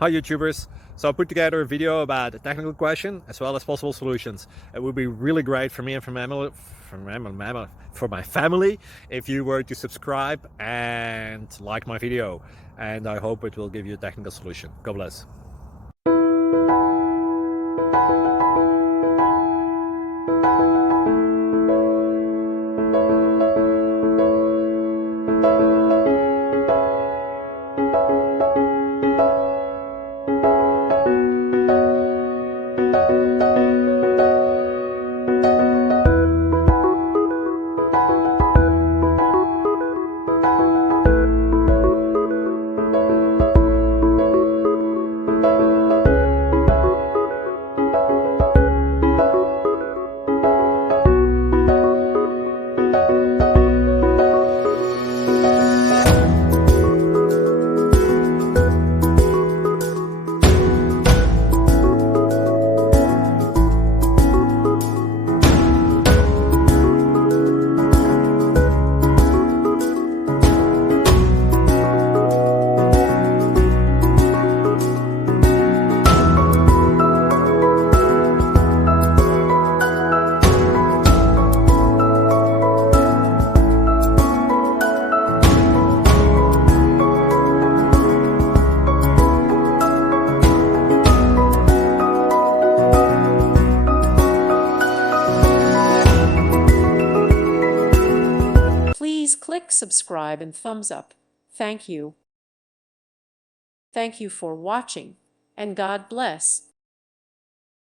Hi YouTubers! So I put together a video about a technical question as well as possible solutions. It would be really great for me and for my family if you were to subscribe and like my video, and I hope it will give you a technical solution. God bless. Please click subscribe and thumbs up. Thank you. Thank you for watching, and God bless.